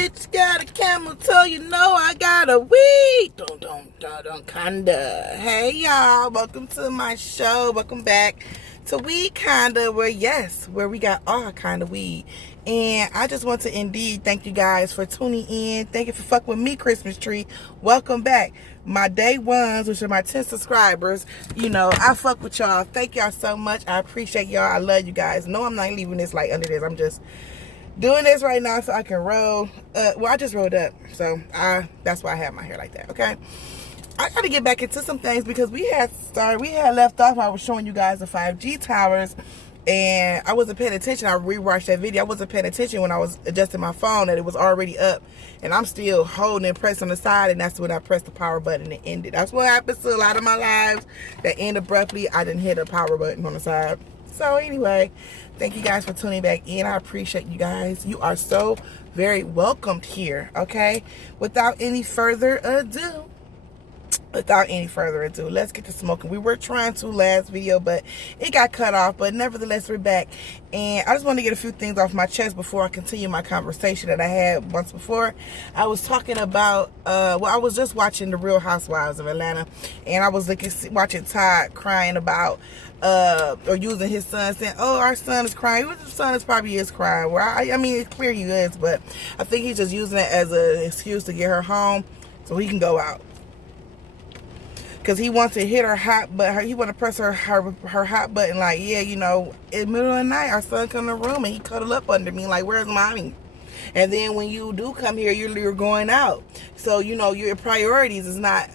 bitch got a camel toe, you know I got a weed. Don't kinda. Hey y'all, welcome to my show. Welcome back to Weed Kinda, where we got all kind of weed. And I just want to indeed thank you guys for tuning in. Thank you for fucking with me, Christmas tree. Welcome back. My day ones, which are my 10 subscribers, I fuck with y'all. Thank y'all so much. I appreciate y'all. I love you guys. No, I'm not leaving this like under this. I'm just doing this right now so I can roll. I just rolled up, so that's why I have my hair like that. Okay, I got to get back into some things because we had left off. I was showing you guys the 5G towers, and I wasn't paying attention. I rewatched that video. I wasn't paying attention when I was adjusting my phone that it was already up, and I'm still holding and pressing on the side, and that's when I pressed the power button and it ended. That's what happens to a lot of my lives that end abruptly. I didn't hit a power button on the side. So anyway, thank you guys for tuning back in. I appreciate you guys. You are so very welcomed here, okay? Without any further ado, let's get to smoking. We were trying to last video, but it got cut off. But nevertheless, we're back. And I just want to get a few things off my chest before I continue my conversation that I had once before. I was talking about, I was just watching The Real Housewives of Atlanta. And I was watching Todd crying about, or using his son, saying, oh, our son is crying. His son probably is crying. Well, I mean, it's clear he is, but I think he's just using it as an excuse to get her home so he can go out. Because he wants to hit her hot button. He want to press her hot button like, yeah, in the middle of the night, our son come in the room and he cuddled up under me like, where's mommy? And then when you do come here, you're going out. So, your priorities is not,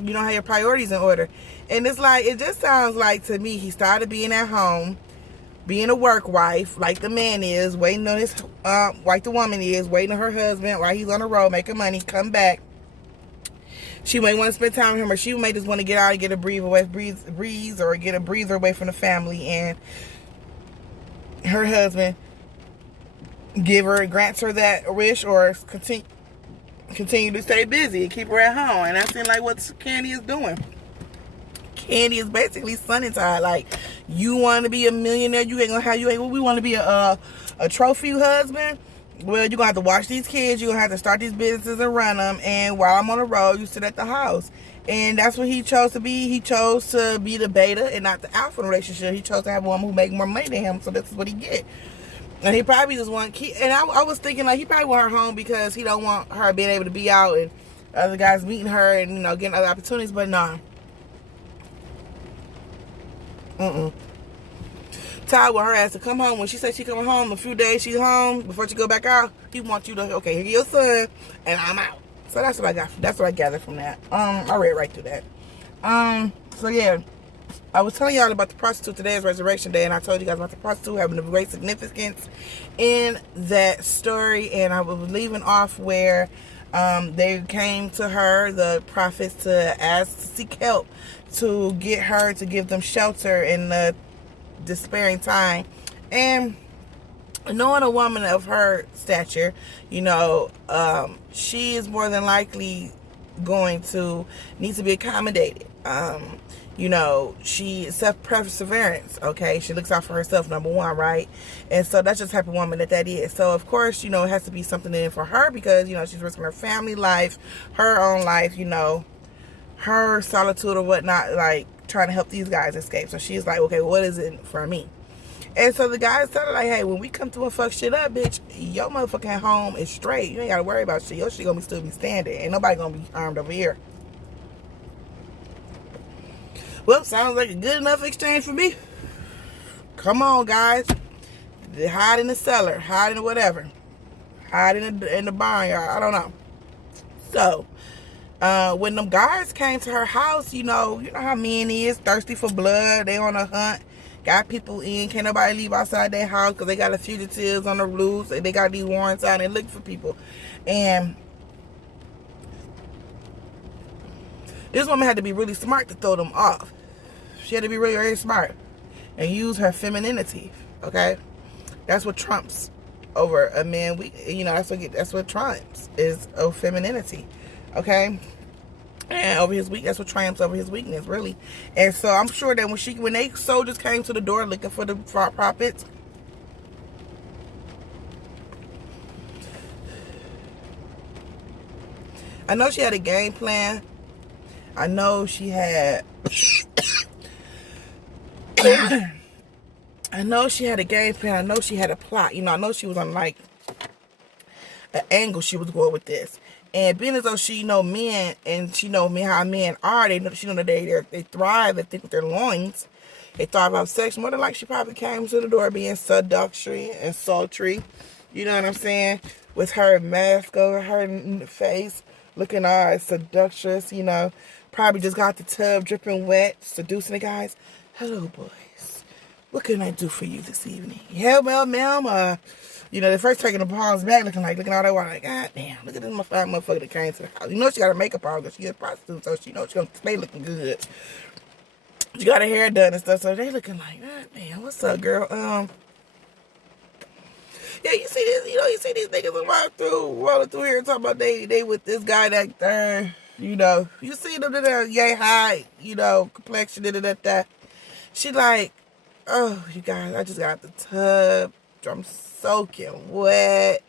you don't have your priorities in order. And it's like, it just sounds like to me, he started being at home, being a work wife, like the man is, waiting on his, like the woman is, waiting on her husband while he's on the road, making money, come back. She may want to spend time with him, or she may just want to get out and get a breather away from the family. And her husband grants her that wish, or continue to stay busy and keep her at home. And that's like what Candy is doing. Candy is basically sunning Todd. Like, you want to be a millionaire, we want to be a trophy husband. Well, you're going to have to watch these kids. You're going to have to start these businesses and run them. And while I'm on the road, you sit at the house. And that's what he chose to be. He chose to be the beta and not the alpha relationship. He chose to have a woman who make more money than him. So this is what he get. And he probably just want to keep. And I was thinking, like, he probably want her home because he don't want her being able to be out and other guys meeting her and, getting other opportunities. But nah. Todd want her ass to come home. When she said she coming home, a few days she's home, before she go back out, he wants you to, okay, here's your son, and I'm out. So that's what I got. That's what I gathered from that. I read right through that. So yeah, I was telling y'all about the prostitute. Today is Resurrection Day, and I told you guys about the prostitute having a great significance in that story. And I was leaving off where they came to her, the prophets, to seek help to get her to give them shelter in the despairing time. And knowing a woman of her stature, she is more than likely going to need to be accommodated. She self-perseverance, okay? She looks out for herself, number one, right? And so that's just the type of woman that is. So, of course, it has to be something in it for her because, she's risking her family life, her own life, her solitude or whatnot, like, trying to help these guys escape. So she's like, okay, what is it for me? And so the guys tell her, like, hey, when we come through and fuck shit up, bitch, your motherfucking home is straight. You ain't gotta worry about shit. Your shit gonna still be standing. Ain't nobody gonna be harmed over here. Well, sounds like a good enough exchange for me. Come on, guys. Hide in the cellar. Hide in whatever. Hide in the barnyard. I don't know. So when them guards came to her house, you know how men is, thirsty for blood. They on a hunt, got people in. Can't nobody leave outside their house because they got the fugitives on the loose. They got these warrants out and they looking for people. And this woman had to be really smart to throw them off. She had to be really, really smart and use her femininity. Okay, that's what trumps over a man. That's what trumps is femininity. Okay, and over his weak, that's what triumphs over his weakness, really. And so I'm sure that when they soldiers came to the door looking for the prophets, I know she had a game plan. I know she had I know she had a game plan. I know she had a plot. You know, I know she was on like an angle she was going with this. And being as though she know men and she know me how men are, she know that they thrive, they think with their loins. They thrive off sex. More than like she probably came to the door being seductory and sultry. You know what I'm saying? With her mask over her face, looking all seductress, you know. Probably just got the tub dripping wet, seducing the guys. Hello, boys. What can I do for you this evening? Yeah, well, ma'am, you know, the first taking the palms back, looking all that water, like, God damn, look at this motherfucker that came to the house. You know she got her makeup on because she is a prostitute, so she knows she gonna stay looking good. She got her hair done and stuff, so they looking like, God damn, what's up, girl? Yeah, you see this, you see these niggas rolling through here talking about they with this guy that third, you know. You see them to their yay high, you know, complexion, that. She like, oh, you guys, I just got out the tub. I'm soaking wet.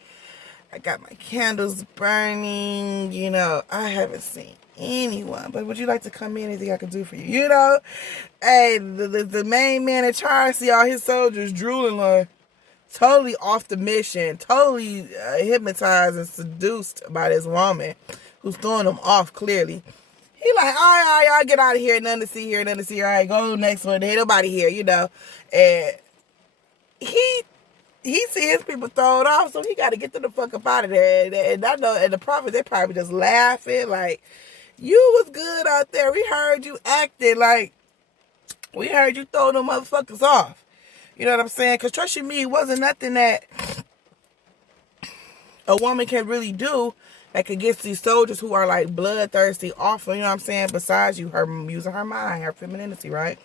I got my candles burning. You know, I haven't seen anyone. But would you like to come in? Anything I can do for you? You know? Hey, the main man in charge, see all his soldiers drooling like, totally off the mission, totally hypnotized and seduced by this woman who's throwing them off clearly. He like, all right, y'all get out of here. Nothing to see here, nothing to see. All right, go next one. There ain't nobody here, you know. And he see his people thrown off, so he got to get the fuck up out of there. And I know, and the prophets, they probably just laughing like, you was good out there. We heard you acting like, we heard you throw them motherfuckers off. You know what I'm saying? Because trust you me, it wasn't nothing that a woman can really do that could get these soldiers who are like bloodthirsty off, you know what I'm saying? Besides her using her mind, her femininity, right?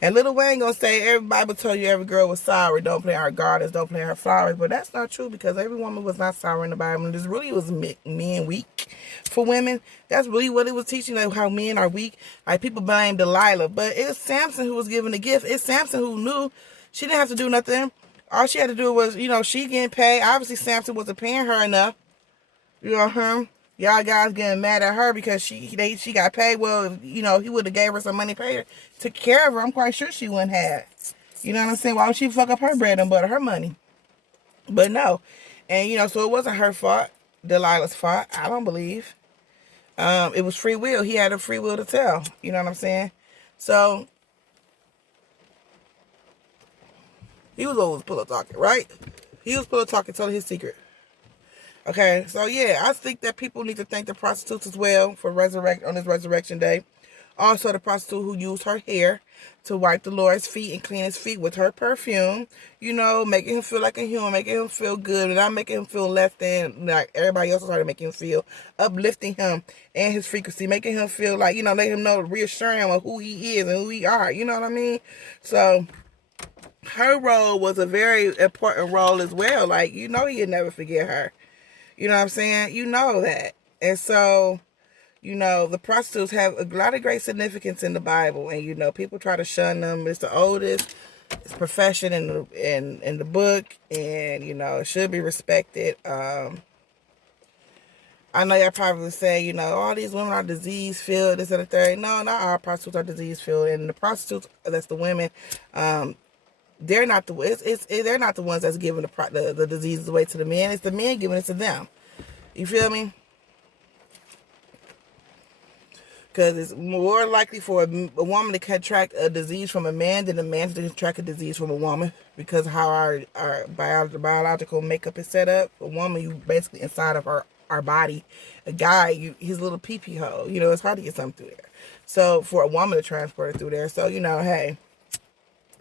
And Lil Wayne gonna say every Bible told you every girl was sour. Don't play her gardens, don't play her flowers. But that's not true because every woman was not sour in the Bible. And this really was men weak for women. That's really what it was teaching, like how men are weak. Like people blame Delilah, but it's Samson who was given the gift. It's Samson who knew she didn't have to do nothing. All she had to do was, you know, she getting paid. Obviously, Samson wasn't paying her enough. You know her. Y'all guys getting mad at her because she got paid. Well, you know, he would have gave her some money, paid her, took care of her. I'm quite sure she wouldn't have. You know what I'm saying? Why would she fuck up her bread and butter, her money? But no. And, you know, so it wasn't her fault. Delilah's fault. I don't believe. It was free will. He had a free will to tell. You know what I'm saying? So, he was always pillow talking, right? He was pillow talking, telling his secret. Okay, so yeah, I think that people need to thank the prostitutes as well for on this resurrection day. Also, the prostitute who used her hair to wipe the Lord's feet and clean his feet with her perfume. You know, making him feel like a human, making him feel good, and not making him feel less than like everybody else started making him feel, uplifting him and his frequency, making him feel like, you know, letting him know, reassuring him of who he is and who we are. You know what I mean? So her role was a very important role as well. Like, you know, he'd never forget her. You know what I'm saying? You know that. And so, you know, the prostitutes have a lot of great significance in the Bible. And, you know, people try to shun them. It's the oldest profession in the book. And, you know, it should be respected. I know y'all probably say, you know, all these women are disease-filled, this and the third. No, not all prostitutes are disease-filled. And the prostitutes, that's the women, they're not they're not the ones that's giving the diseases away to the men. It's the men giving it to them. You feel me? Because it's more likely for a woman to contract a disease from a man than a man to contract a disease from a woman. Because how our biological makeup is set up. A woman, you basically inside of our body. A guy, his little pee-pee hole. You know, it's hard to get something through there. So for a woman to transport it through there. So, you know, hey.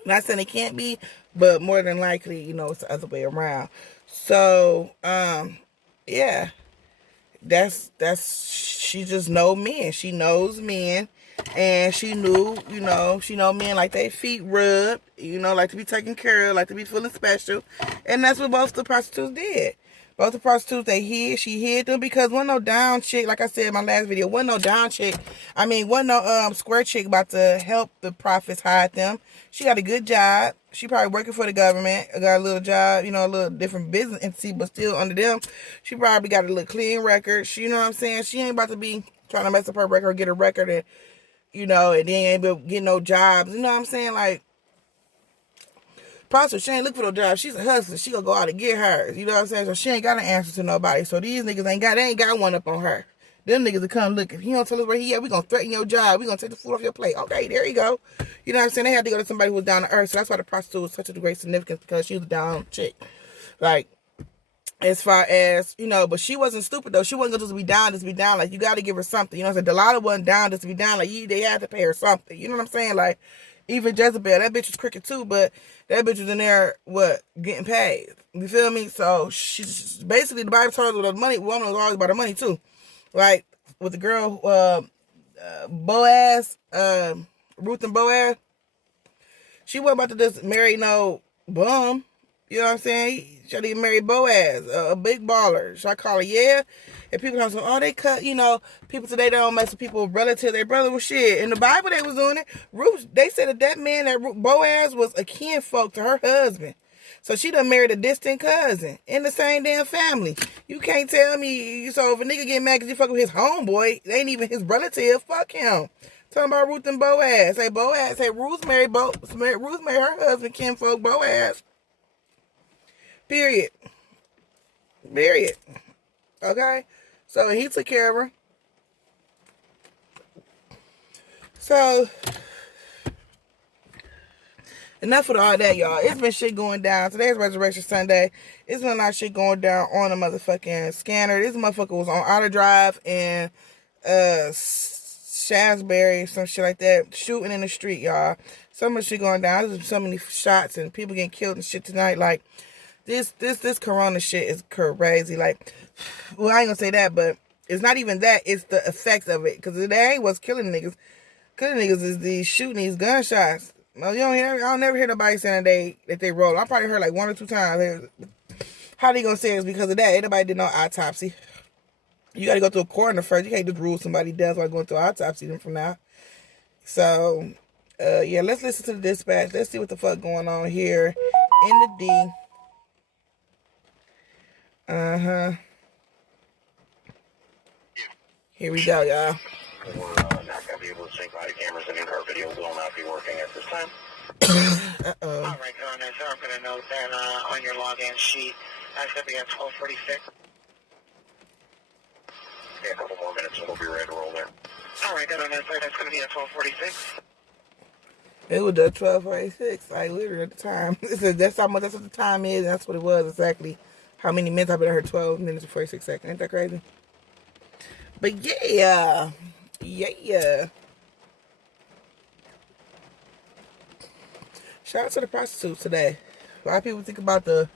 Not saying it can't be, but more than likely, you know, it's the other way around. So, yeah, she just know men. She knows men, and she knew, you know, she know men like their feet rubbed, you know, like to be taken care of, like to be feeling special, and that's what both the prostitutes did. Both the prostitutes, she hid them because wasn't no down chick, like I said in my last video, wasn't no down chick. I mean, wasn't no square chick about to help the prophets hide them. She got a good job. She probably working for the government. Got a little job, you know, a little different business entity, but still under them. She probably got a little clean record. She, you know what I'm saying? She ain't about to be trying to mess up her record or get a record and, you know, and then ain't able to get no jobs. You know what I'm saying? Like, prostitute, she ain't looking for no job. She's a hustler. She gonna go out and get hers. You know what I'm saying? So she ain't got an answer to nobody. So these niggas ain't got one up on her. Them niggas will come look. If you don't tell us where he at, we gonna threaten your job. We gonna take the food off your plate. Okay, there you go. You know what I'm saying? They had to go to somebody who was down to earth. So that's why the prostitute was such a great significance, because she was a down chick. Like, as far as, you know, but she wasn't stupid though. She wasn't gonna just be down. Like, you gotta give her something. You know what I'm saying? Delilah wasn't down just to be down. Like, they had to pay her something. You know what I'm saying? Like, even Jezebel, that bitch was crooked too, but that bitch was in there, getting paid. You feel me? So she's basically, the Bible told her the money, woman was always about the money too. Like, with the girl, Boaz, Ruth and Boaz, she wasn't about to just marry no bum. You know what I'm saying? She had to marry Boaz, a big baller. Should I call her? Yeah. And people come saying, oh, they cut, you know, people today don't mess with people relative. Their brother was shit. In the Bible, they was doing it. Ruth, they said that man, that Boaz, was a kinfolk to her husband. So she done married a distant cousin in the same damn family. You can't tell me. So if a nigga get mad because you fuck with his homeboy, they ain't even his relative, fuck him. Talking about Ruth and Boaz. Ruth married her husband, kinfolk Boaz. Period. Okay? So he took care of her. So, enough with all that, y'all. It's been shit going down. Today's Resurrection Sunday. It's been a lot of shit going down on the motherfucking scanner. This motherfucker was on Auto Drive and Shaftesbury, some shit like that, shooting in the street, y'all. So much shit going down. There's so many shots and people getting killed and shit tonight. Like, this corona shit is crazy. Like, well, I ain't gonna say that, but it's not even that. It's the effects of it. Because it ain't what's killing niggas. Killing niggas is these shooting these gunshots. Well, I don't never hear nobody saying that they roll. I probably heard like 1 or 2 times. How they gonna say it's because of that? Ain't nobody did no autopsy. You gotta go to a coroner first. You can't just rule somebody dead while going through an autopsy them from now. So, yeah, let's listen to the dispatch. Let's see what the fuck going on here in the D. Here we go, y'all. We're not going to be able to sync body cameras, and in-car video will not be working at this time. Uh-oh. All right, so I'm going to note that on your login sheet, that's going to be at 12:46. Okay, a couple more minutes and we'll be ready to roll there. All right, good on that side. That's going to be at 12:46. It was at 12:46, like literally at the time. That's what the time is. That's what it was exactly. How many minutes? I bet I heard 12 minutes and 46 seconds. Ain't that crazy? But yeah. Shout out to the prostitutes today. A lot of people think about the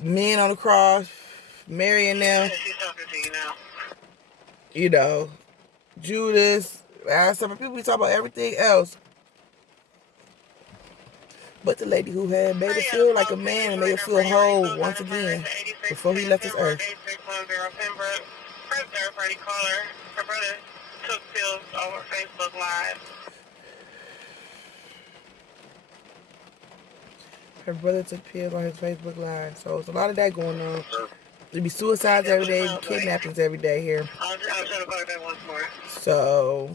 men on the cross, marrying them. She's talking to you now. You know, Judas. Some people we talk about everything else. But the lady who had made her feel like a man and made her feel whole once again before he left this earth. Her brother took pills over Facebook Live. Her brother took pills on his Facebook Live. So there's a lot of that going on. There be suicides every day, kidnappings every day here. I'll try to call that once more. So,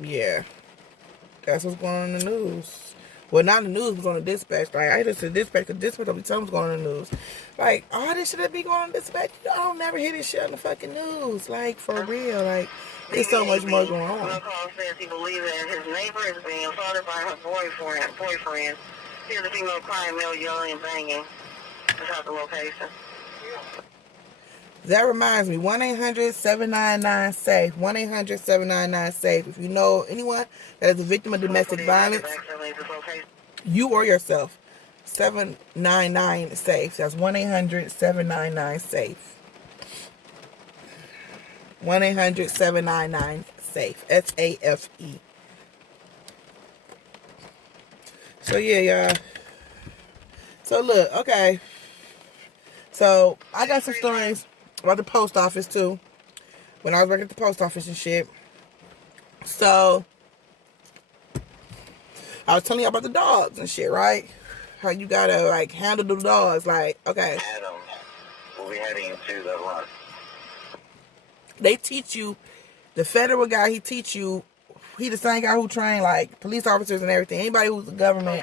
yeah. That's what's going on in the news. Well, not in the news, but on the dispatch. Like, I just said dispatch, because dispatch don't be telling what's going on in the news. Like, all this shit that be going on in dispatch, I don't never hear this shit on the fucking news. Like, for real. Like, there's so much more going on. One call says he believes that his neighbor is being assaulted by her boyfriend. Here's a female crying, male yelling and banging. That's out the location. That reminds me, 1-800-799-SAFE. 1-800-799-SAFE. If you know anyone that is a victim of domestic violence, you or yourself, 799-SAFE. That's 1-800-799-SAFE. 1-800-799-SAFE. SAFE. So, yeah, y'all. So, look, okay. So, I got some stories about the post office, too. When I was working at the post office and shit. So, I was telling you about the dogs and shit, right? How you gotta like handle the dogs. Like, okay, Adam, we'll be heading to the run. they teach you. The federal guy, he teach you. He the same guy who train like police officers and everything. Anybody who's the government,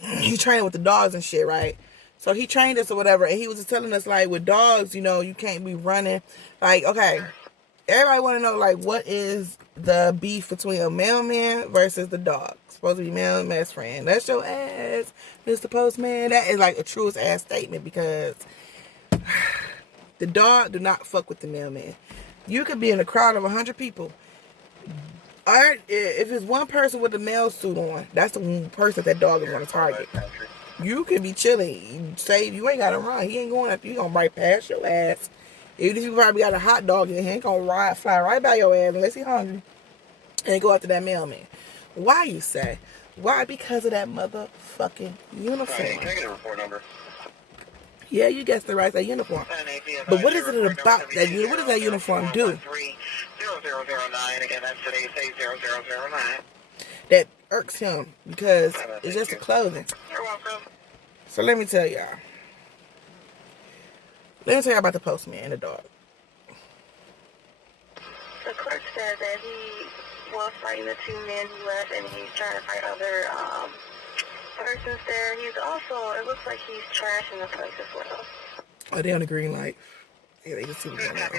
he trained with the dogs and shit, right? So he trained us or whatever, and he was just telling us like with dogs, you know, you can't be running. Like, okay, everybody want to know like what is the beef between a mailman versus the dog? Supposed to be mailman best friend. That's your ass, Mr. Postman. That is like a truest ass statement because the dog do not fuck with the mailman. You could be in a crowd of 100 people. If it's one person with a mail suit on, that's the one person that dog is going to target. You could be chilling. Say you ain't got to run. He ain't going after you. He going to right past your ass. Even if you probably got a hot dog in your hand, he going to fly right by your ass unless he hungry. And go after that mailman. Why, you say? Why? Because of that motherfucking uniform. Can I get a report number? Yeah, you guessed it right, that uniform. But what is it about that uniform? What does that uniform do? 0009. Again, that's today's day 0009. That irks him because it's just the clothing. You're welcome. So let me tell y'all. Let me tell y'all about the postman and the dog. The clerk said that he was fighting the two men who left, and he's trying to fight other persons there. He's also, it looks like he's trashing the place as well. Oh, they on the green light. Yeah, they can see what's going on.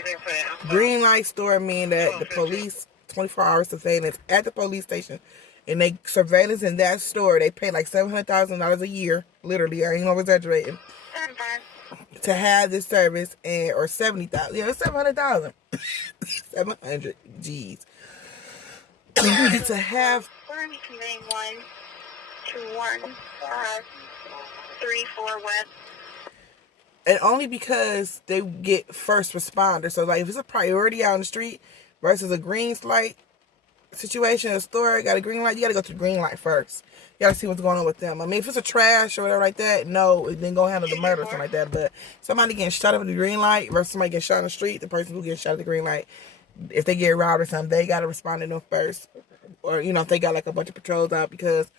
Green light store mean that the police 24-hour surveillance at the police station, and they surveillance in that store. They pay like $700,000 a year, literally. I ain't over exaggerating. To have this service, and or 70,000. Yeah, it's 700,000. 700 G's. To have. We're going to be conveying 121-534 West. And only because they get first responders. So, like, if it's a priority out on the street versus a green light situation, a store got a green light, you got to go to the green light first. You got to see what's going on with them. I mean, if it's a trash or whatever like that, no, it didn't go handle the murder or something like that. But somebody getting shot up at the green light versus somebody getting shot on the street, the person who gets shot at the green light, if they get robbed or something, they got to respond to them first. Or, you know, if they got, like, a bunch of patrols out because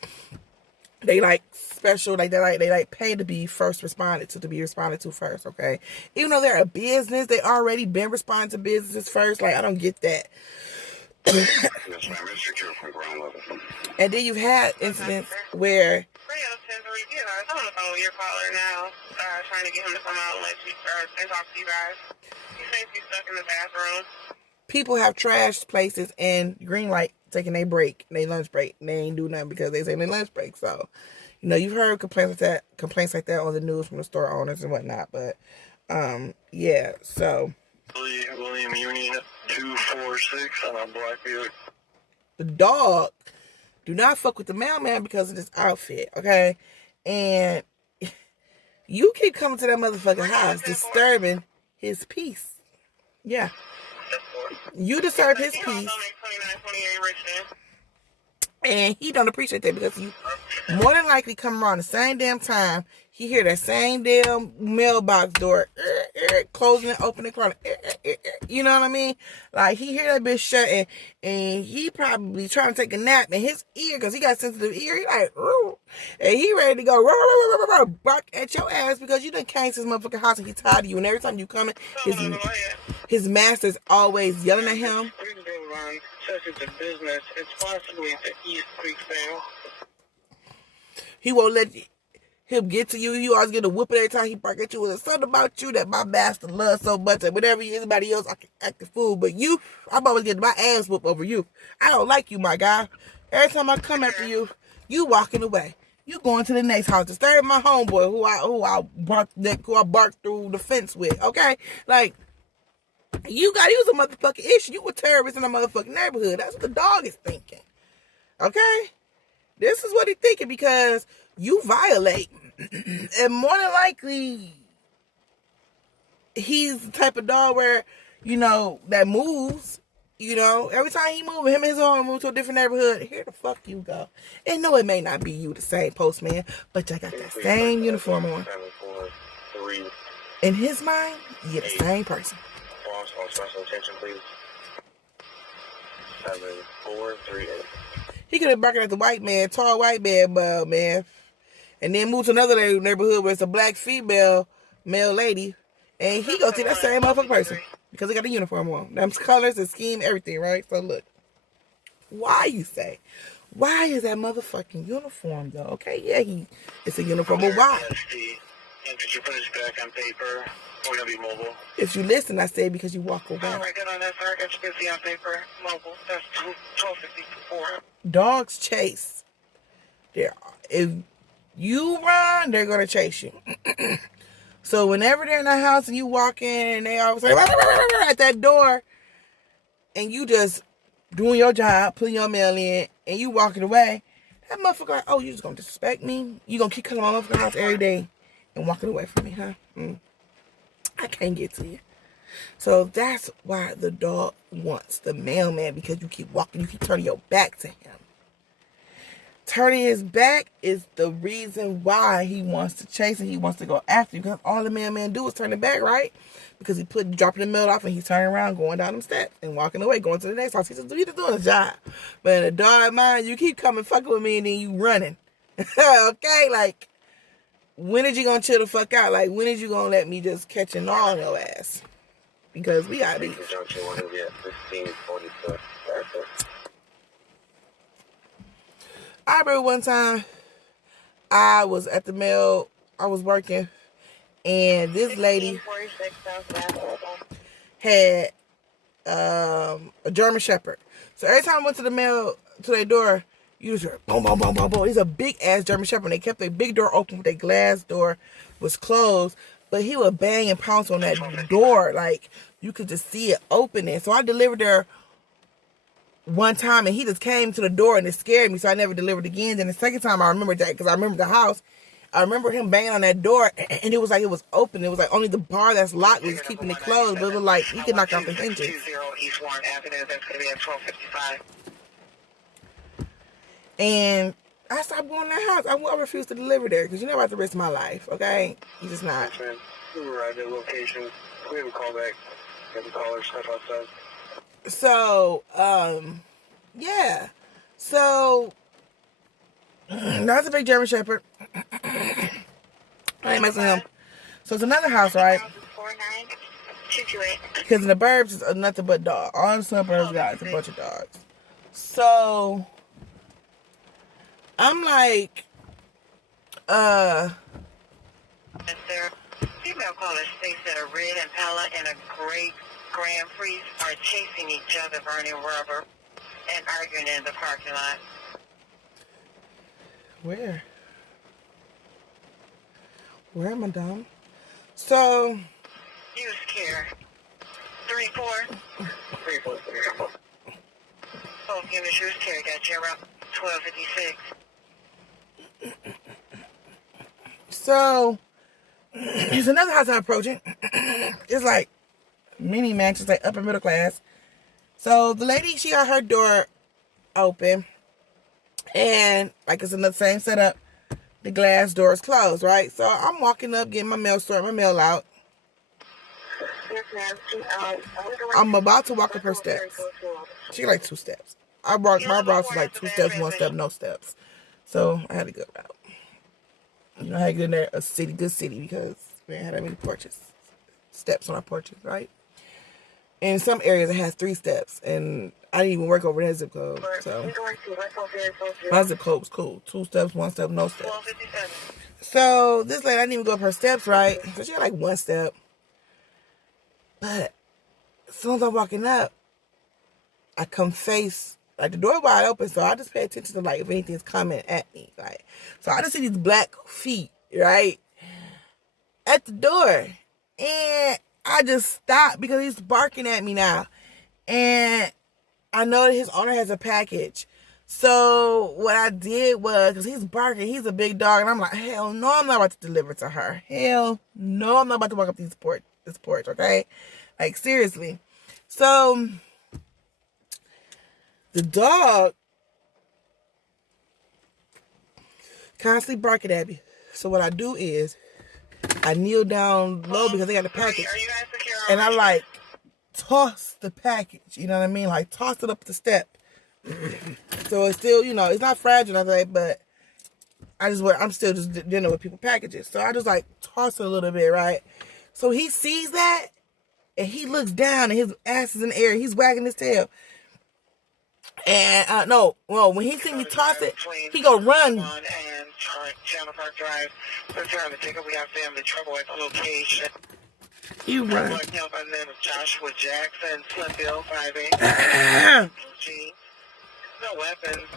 they like special, like they pay to be first responded to be responded to first, okay? Even though they're a business, they already been responding to businesses first. Like, I don't get that. Yes, ma'am. It's secure from ground level. And then you've had incidents where I'm on the phone with your caller now, trying to get him to come out and let you and talk to you guys. He says he's stuck in the bathroom. people have trashed places and green light taking their break, their lunch break, and they ain't do nothing because they say their lunch break. So, you know, you've heard complaints like that on the news from the store owners and whatnot. But, yeah, so. William Union 246 on a black Buick. The dog do not fuck with the mailman because of this outfit, okay? And you keep coming to that motherfucking house disturbing his peace. Yeah. You disturb his peace. And he don't appreciate that because you more than likely come around the same damn time. He hear that same damn mailbox door closing and opening, you know what I mean? Like, he hear that bitch shut and he probably trying to take a nap in his ear because he got sensitive ear. He like, roo, and he ready to go bark at your ass because you done came to this motherfucking house and he tired of you. And every time you coming, his master's always yelling at him. Since it's a business, it's possibly the East Creek sale. He won't let him get to you. You always get a whooping every time he bark at you. There's something about you that my master loves so much that whenever anybody else, I can act a fool. But you, I'm always getting my ass whooped over you. I don't like you, my guy. Every time I come after you, you walking away. You going to the next house, disturbing my homeboy who I barked through the fence with. Okay, like. You was a motherfucking issue. You were terrorists in a motherfucking neighborhood. That's what the dog is thinking. Okay? This is what he's thinking because you violate. And more than likely, he's the type of dog where, you know, that moves. You know, every time he moves, him and his own move to a different neighborhood, here the fuck you go. And no, it may not be you, the same postman, but you got that same uniform on. In his mind, you're the same person. On special attention, please. 7438. He could have barking at the white man, tall white man, man. And then moved to another neighborhood where it's a black female, male lady. And he goes to that same motherfucking person. Because he got a uniform on. Them colors, the scheme, everything, right? So look. Why, you say? Why is that motherfucking uniform, though? Okay, yeah, it's a uniform, but why? And could you put his back on paper? We're going to be mobile. If you listen, I say because you walk away. All right, good on that, sir. I got you busy on paper. Mobile. That's 1254. Dogs chase. If you run, they're going to chase you. So whenever they're in the house and you walk in and they always like at that door and you just doing your job, putting your mail in, and you walking away, that motherfucker like, oh, you just going to disrespect me? You going to keep coming to my motherfucking house every day and walking away from me, huh? I can't get to you. So that's why the dog wants the mailman, because you keep walking, you keep turning your back to him. Turning his back is the reason why he wants to chase and he wants to go after you, because all the mailman do is turn it back, right? Because he dropping the mail off and he's turning around, going down them steps and walking away, going to the next house. He's just doing his job. But in a dog mind, you keep coming fucking with me and then you running. Okay? Like, when is you gonna chill the fuck out? Like, when is you gonna let me just catch an all on your ass? Because we gotta be. I remember one time I was at the mail, I was working, and this lady had a German Shepherd. So every time I went to the mail, to their door, you just heard boom, boom, boom, boom, boom. He's a big ass German Shepherd. They kept their big door open, their glass door was closed, but he would bang and pounce on that door. Like, you could just see it opening. So I delivered there one time and he just came to the door and it scared me, so I never delivered again. Then the second time I remember that because I remember the house. I remember him banging on that door and it was like it was open. It was like only the bar that's locked was keeping it closed, but it was like he could knock off the hinges. And I stopped going to that house. I refused to deliver there because you're not about to risk my life, okay? You just not. We were at the location. We have a call back. We have a caller step outside. So, yeah. So, that's a big German Shepherd. I ain't messing with him. So, it's another house, right? Because in the burbs, it's nothing but dogs. All the suburbs got a bunch of dogs. So, I'm like, Female caller states that a red Impala and a gray Grand Prix are chasing each other, burning rubber, and arguing in the parking lot. Where? Where am I, dumb? So. Use care. 3-4. 3-4. Both units use care. Got you around 1256. So, there's another house I'm approaching. It's like mini mansions, like upper middle class. So the lady, she got her door open, and like it's another same setup. The glass door is closed, right? So I'm walking up, getting my mail, sorting my mail out. I'm about to walk up her steps. She like 2 steps. My route was like 2 steps, 1 step, no steps. So I had a good route. You know, I had to get in there good city, because we didn't have that many steps on our porches, right? In some areas, it has 3 steps, and I didn't even work over that zip code. So my zip code was cool. 2 steps, 1 step, no steps. So this lady, I didn't even go up her steps, right? So she had like 1 step. But as soon as I'm walking up, I come face, like the door wide open, so I just pay attention to like if anything's coming at me. Like, so I just see these black feet, right? At the door. And I just stopped because he's barking at me now. And I know that his owner has a package. So what I did was, because he's barking, he's a big dog, and I'm like, hell no, I'm not about to deliver to her. Hell no, I'm not about to walk up this porch, okay? Like, seriously. So the dog constantly barking at me. So what I do is I kneel down low because they got the package. And I like toss the package. You know what I mean? Like toss it up the step. So it's still, it's not fragile, nothing, but I'm still just dealing with people packages. So I just like toss it a little bit, right? So he sees that and he looks down and his ass is in the air. He's wagging his tail. And when he see me toss it, he go run. And Channel Park Drive. Let's hear on the ticket. We have family trouble at the location. He run. By the name of Joshua Jackson, Slim Bill 5'8". G. No weapons.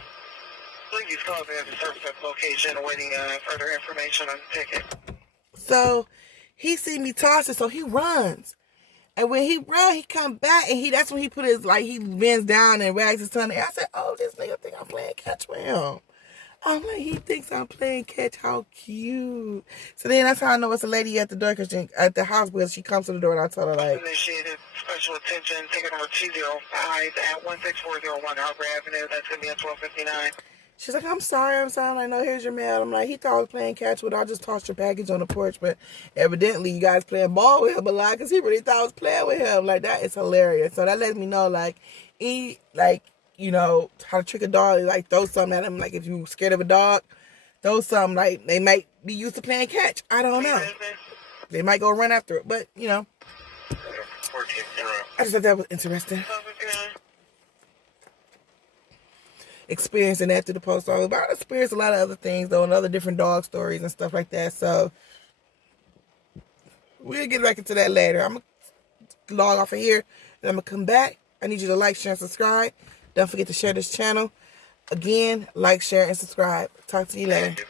Please call me at the surface location awaiting further information on the ticket. So he see me toss it, so he runs. And when he run, he come back, and that's when he put his, he bends down and wags his tongue. And I said, oh, this nigga think I'm playing catch with him. I'm like, he thinks I'm playing catch. How cute. So then that's how I know it's a lady at the door, at the hospital. She comes to the door, and I tell her, like, initiated special attention, ticket number 205 at 16401 Harbor Avenue. That's going to be at 12:59. She's like, I'm sorry. I'm like, no, here's your mail. I'm like, he thought I was playing catch with. I just tossed your package on the porch, but evidently you guys playing ball with him a lot because he really thought I was playing with him. Like, that is hilarious. So that lets me know, how to trick a dog. Like, throw something at him. Like, if you're scared of a dog, throw something. Like, they might be used to playing catch. I don't know. They might go run after it, but, I just thought that was interesting. Experiencing that through the post office. But I experienced a lot of other things, though, and other different dog stories and stuff like that. So, we'll get back into that later. I'm going to log off of here, and I'm going to come back. I need you to like, share, and subscribe. Don't forget to share this channel. Again, like, share, and subscribe. Talk to you later.